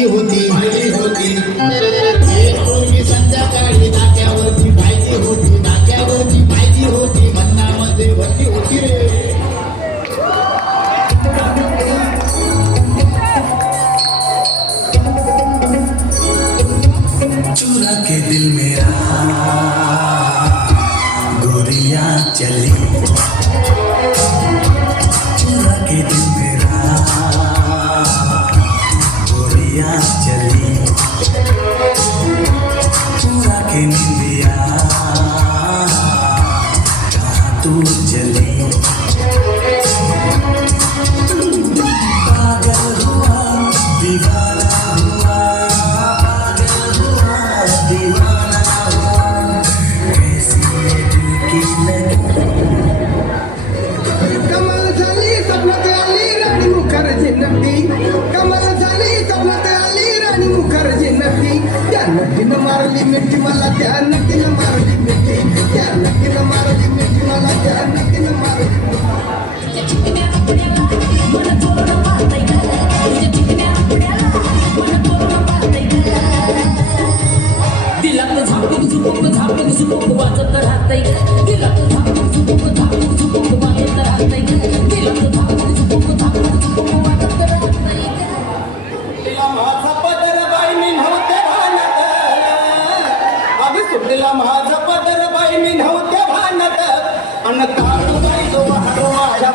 पाहिली होती एक पोरगी संध्याकाळी नाक्यावरती पाहिली होती मन्नामध्ये भरली होती रे. चुरा के दिल मेरा गोरिया चली, चुरा के दिल मेरा गोरिया चली, चुरा के निंदिया कहाँ तू चली. पागल हुआ दीवाना हुआ, पागल हुआ दीवाना हुआ, कैसी है दिल की लगी. कमाल झाली स्वप्नात आली राणी मुखर्जी नटी, कमाल झाली स्वप्नात आली राणी मुखर्जी नटी. त्या नटीनं मारली मिठी मला, त्या नटीनं मारली मिठी, त्या नटीनं मारली मिठी मला, त्या नटीनं मारली दिलात झापूक झुपूक वाजत राहतंय, दिलात झापूक झुपूक वाजत राहतंय, दिलात झापूक झुपूक वाजत राहतंय. सुटला माझा पदर बाई मी नव्हते भानत, आधी सुटला माझा पदर बाई मी नव्हते भानत, अन काळू बाई तो वाढवाया